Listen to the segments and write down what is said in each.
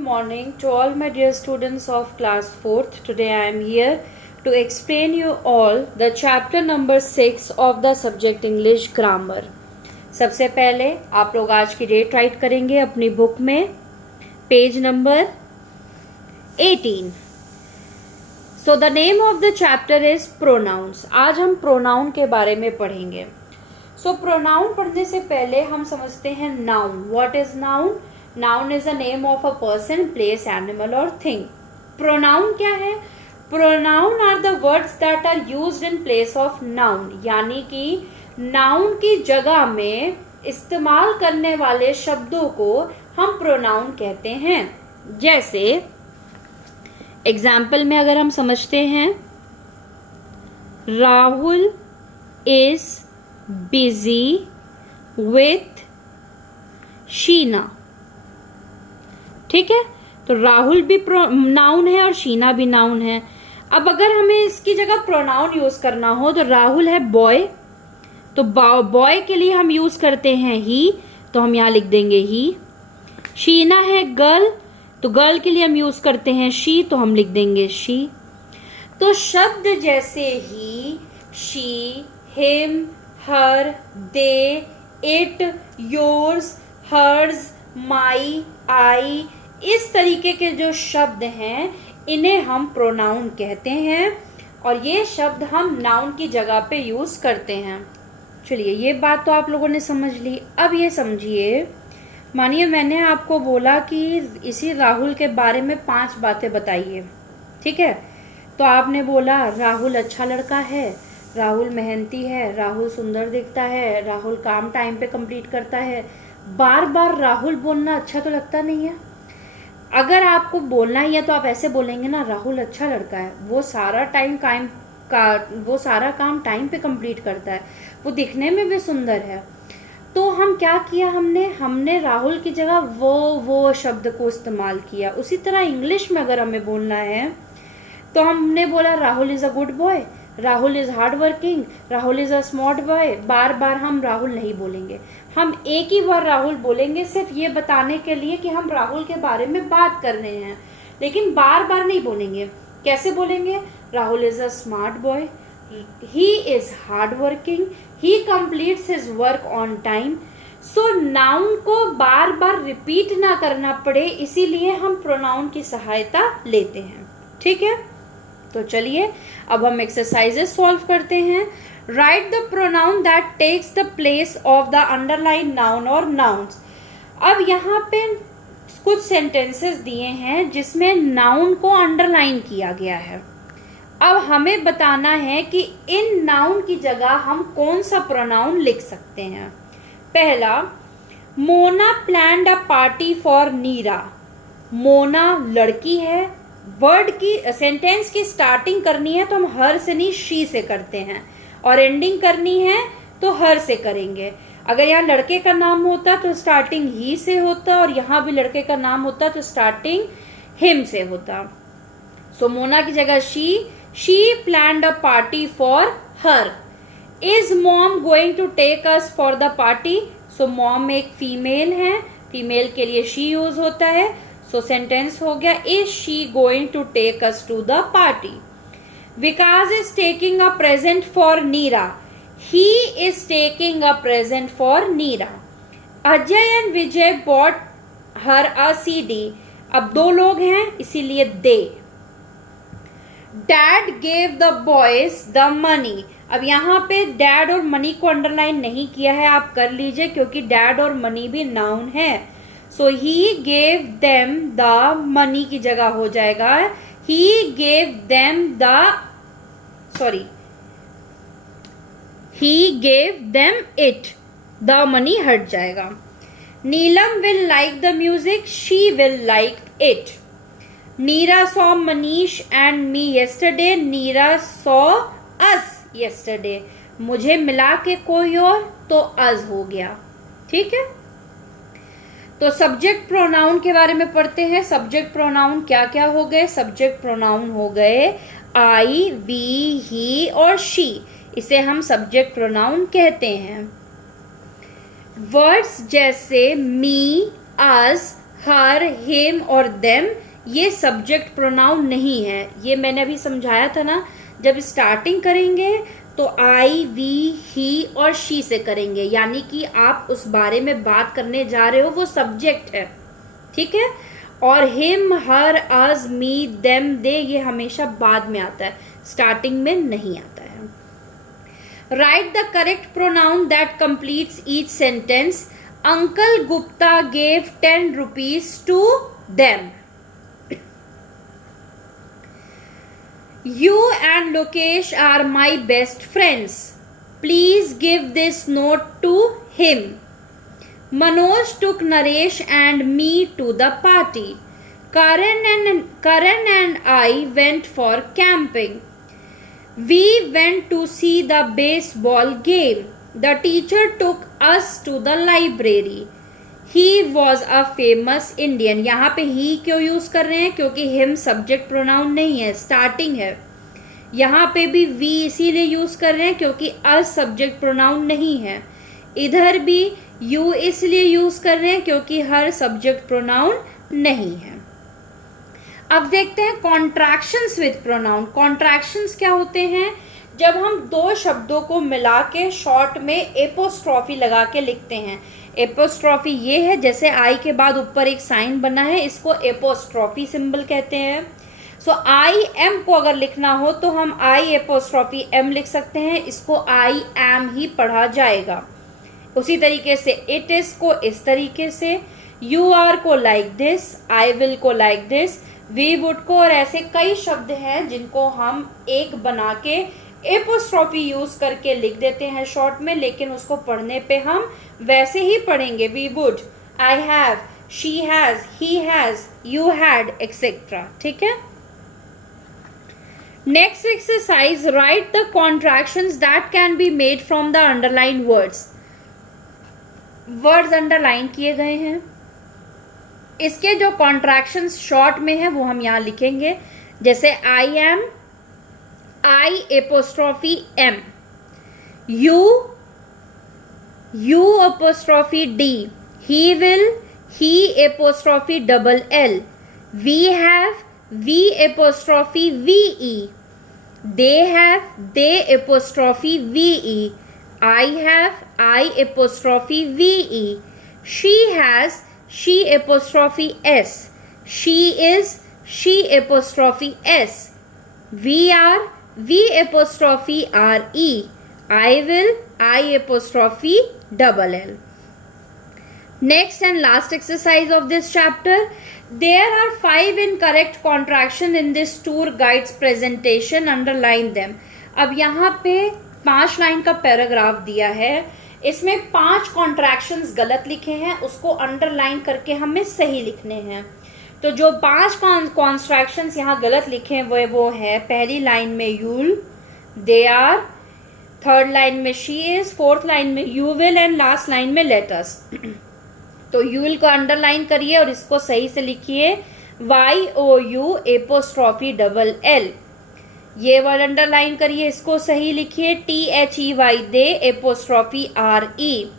morning to all my dear students of class 4th. Today I am here to explain you all the chapter number 6 of the subject English Grammar. सबसे पहले आप लोग आज की date write करेंगे अपनी book में, page number 18. So the name of the chapter is pronouns. आज हम प्रोनाउन के बारे में पढ़ेंगे. So प्रोनाउन पढ़ने से पहले हम समझते हैं noun. What is noun? Noun is the name of a person, place, animal or thing. Pronoun क्या है? Pronoun are the words that are used in place of noun. यानी कि noun की जगह में इस्तेमाल करने वाले शब्दों को हम pronoun कहते हैं. जैसे एग्जाम्पल में अगर हम समझते हैं, Rahul is busy with Sheena. ठीक है, तो राहुल भी नाउन है और शीना भी नाउन है. अब अगर हमें इसकी जगह प्रोनाउन यूज करना हो तो राहुल है बॉय, तो बॉय के लिए हम यूज करते हैं ही, तो हम यहाँ लिख देंगे ही. शीना है गर्ल, तो गर्ल के लिए हम यूज करते हैं शी, तो हम लिख देंगे शी. तो शब्द जैसे ही, she, him, her, they, it, yours, hers, my, I, इस तरीके के जो शब्द हैं इन्हें हम प्रोनाउन कहते हैं और ये शब्द हम नाउन की जगह पे यूज करते हैं. चलिए, ये बात तो आप लोगों ने समझ ली. अब ये समझिए, मानिए मैंने आपको बोला कि इसी राहुल के बारे में 5 बातें बताइए. ठीक है, तो आपने बोला राहुल अच्छा लड़का है, राहुल मेहनती है, राहुल सुंदर दिखता है, राहुल काम टाइम पे कंप्लीट करता है. बार बार राहुल बोलना अच्छा तो लगता नहीं है. अगर आपको बोलना ही है तो आप ऐसे बोलेंगे ना, राहुल अच्छा लड़का है, वो सारा काम टाइम पे कंप्लीट करता है, वो दिखने में भी सुंदर है. तो हम क्या किया, हमने राहुल की जगह वो शब्द को इस्तेमाल किया. उसी तरह इंग्लिश में अगर हमें बोलना है तो हमने बोला Rahul is a good boy, Rahul is hard working, Rahul is a smart boy. बार बार हम राहुल नहीं बोलेंगे, हम एक ही बार राहुल बोलेंगे, सिर्फ ये बताने के लिए कि हम राहुल के बारे में बात कर रहे हैं, लेकिन बार बार नहीं बोलेंगे. कैसे बोलेंगे? Rahul is a smart boy, he is hard working, he completes his work on time. So noun को बार बार रिपीट ना करना पड़े, इसीलिए हम प्रोनाउन की सहायता लेते हैं. ठीक है, तो चलिए अब हम एक्सरसाइजेस सॉल्व करते हैं. Write the pronoun that takes the place of the underline noun और नाउन्स. अब यहाँ पे कुछ सेंटेंसेस दिए हैं जिसमें नाउन को अंडरलाइन किया गया है. अब हमें बताना है कि इन नाउन की जगह हम कौन सा प्रोनाउन लिख सकते हैं. पहला, Mona planned a party for Neera. Mona लड़की है, वर्ड की सेंटेंस की स्टार्टिंग करनी है तो हम हर से नहीं शी से करते हैं, और एंडिंग करनी है तो हर से करेंगे. अगर यहाँ लड़के का नाम होता तो स्टार्टिंग ही से होता, और यहाँ भी लड़के का नाम होता तो स्टार्टिंग हिम से होता. सो मोना की जगह she planned a party for her. Is mom going to take us for the party. So mom एक फीमेल है, फीमेल के लिए शी यूज होता है. सो सेंटेंस हो गया, is she going to take us to the party. Vikas is taking a present for Neera. He is taking a present for Neera. Ajay and Vijay bought her a CD. अब 2 लोग हैं इसीलिए they. Dad gave the boys the money. अब यहाँ पे dad और money को underline नहीं किया है, आप कर लीजिए, क्योंकि डैड और मनी भी नाउन है. So he gave them the money की जगह हो जाएगा he gave them it. The money हट जाएगा. Neelam will like the music, she will like it. Neera saw Manish and me yesterday, Neera saw us yesterday. मुझे मिला के कोई और तो अस हो गया. ठीक है, तो सब्जेक्ट प्रोनाउन के बारे में पढ़ते हैं. सब्जेक्ट प्रोनाउन क्या क्या हो गए? सब्जेक्ट प्रोनाउन हो गए आई, वी, ही और शी. इसे हम सब्जेक्ट प्रोनाउन कहते हैं. वर्ड्स जैसे मी, अस, हर, हिम और देम ये सब्जेक्ट प्रोनाउन नहीं है। ये मैंने अभी समझाया था ना, जब स्टार्टिंग करेंगे तो आई, वी, ही और शी से करेंगे, यानी कि आप उस बारे में बात करने जा रहे हो वो सब्जेक्ट है, ठीक है। और हिम, हर, अस, मी, देम, दे ये हमेशा बाद में आता है, स्टार्टिंग में नहीं आता है। Write the correct pronoun that completes each sentence. Uncle Gupta gave 10 rupees to them. You and Lokesh are my best friends. Please give this note to him. Manoj took Naresh and me to the party. Karan and I went for camping. We went to see the baseball game. The teacher took us to the library. He was a famous Indian. यहाँ पे ही क्यों use कर रहे हैं? क्योंकि him subject pronoun नहीं है, starting है। यहाँ पे भी वी इसीलिए यूज कर रहे हैं क्योंकि अस सब्जेक्ट प्रोनाउन नहीं है। इधर भी यू इसलिए यूज कर रहे हैं क्योंकि हर सब्जेक्ट प्रोनाउन नहीं है। अब देखते हैं कॉन्ट्रैक्शंस विद प्रोनाउन। कॉन्ट्रैक्शंस क्या होते हैं? जब हम दो शब्दों को मिला के शॉर्ट में एपोस्ट्रॉफी लगा के लिखते हैं। एपोस्ट्रॉफी ये है, जैसे आई के बाद ऊपर एक साइन बना है, इसको एपोस्ट्रॉफी सिंबल कहते हैं। सो आई एम को अगर लिखना हो तो हम आई एपोस्ट्रॉफी एम लिख सकते हैं, इसको आई एम ही पढ़ा जाएगा। उसी तरीके से इट इज को इस तरीके से, यू आर को लाइक दिस, आई विल को लाइक दिस, वी वुड को, और ऐसे कई शब्द हैं जिनको हम एक बना के एपोस्ट्रॉफी यूज करके लिख देते हैं शॉर्ट में, लेकिन उसको पढ़ने पे हम वैसे ही पढ़ेंगे। We would, I have, she has, he has, you had, etcetera. ठीक है। Next exercise, write the contractions that can be made from the underline words. Words underline किए गए हैं, इसके जो कॉन्ट्रैक्शंस शॉर्ट में है वो हम यहां लिखेंगे। जैसे I am, I apostrophe M, you apostrophe D, he will, he apostrophe double L, we have, we apostrophe V E, they have, they apostrophe V E, I have, I apostrophe V E, she has, she apostrophe s, she is, she apostrophe s, we are, we apostrophe r e, I will, I apostrophe double l. Next and last exercise of this chapter, there are 5 incorrect contraction in this tour guide's presentation, underline them. अब यहाँ पे 5 line का paragraph दिया है, इसमें 5 contractions गलत लिखे हैं, उसको अंडरलाइन करके हमें सही लिखने हैं। तो जो 5 कॉन्ट्रैक्शंस यहाँ गलत लिखे हैं वो है, पहली लाइन में you'll, they are, third line में शी इज, फोर्थ लाइन में you will and last line में लेट अस। तो यूल को अंडरलाइन करिए और इसको सही से लिखिए, Y O U apostrophe double L. ये वर्ड अंडरलाइन करिए, इसको सही लिखिए, T H E Y, they apostrophe R E.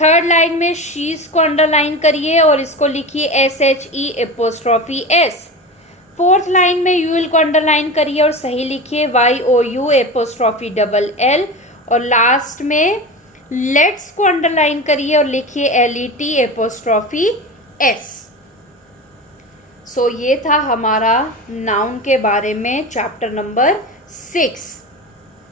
Third line में शीज को अंडरलाइन करिए और इसको लिखिए S H E apostrophe S. Fourth line में यूल को अंडरलाइन करिए और सही लिखिए, Y O U apostrophe double L. और लास्ट में लेट्स को अंडरलाइन करिए और लिखिए L E T apostrophe S. सो ये था हमारा नाउन के बारे में चैप्टर नंबर 6,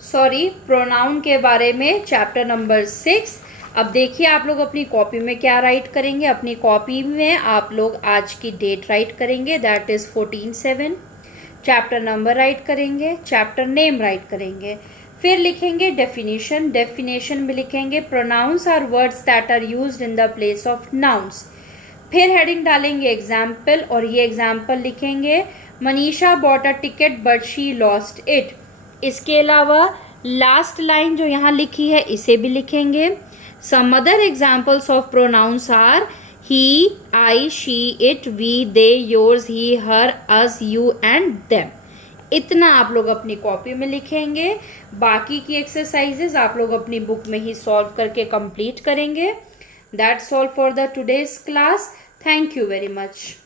सॉरी प्रोनाउन के बारे में चैप्टर नंबर 6। अब देखिए आप लोग अपनी कॉपी में क्या राइट करेंगे। अपनी कॉपी में आप लोग आज की डेट राइट करेंगे, that is 14/7। Chapter number write करेंगे, चैप्टर नेम राइट करेंगे, फिर लिखेंगे डेफिनेशन। डेफिनेशन में लिखेंगे pronouns are words that are used in the place of nouns. फिर हेडिंग डालेंगे एग्जाम्पल और ये एग्जाम्पल लिखेंगे, Manisha bought a ticket but she lost it. इसके अलावा लास्ट लाइन जो यहाँ लिखी है इसे भी लिखेंगे। Some other examples of pronouns are he, I, she, it, we, they, yours, he, her, us, you and them. इतना आप लोग अपनी कॉपी में लिखेंगे। बाकी की एक्सरसाइजेस आप लोग अपनी बुक में ही सॉल्व करके कंप्लीट करेंगे। That's all for the today's class. Thank you very much.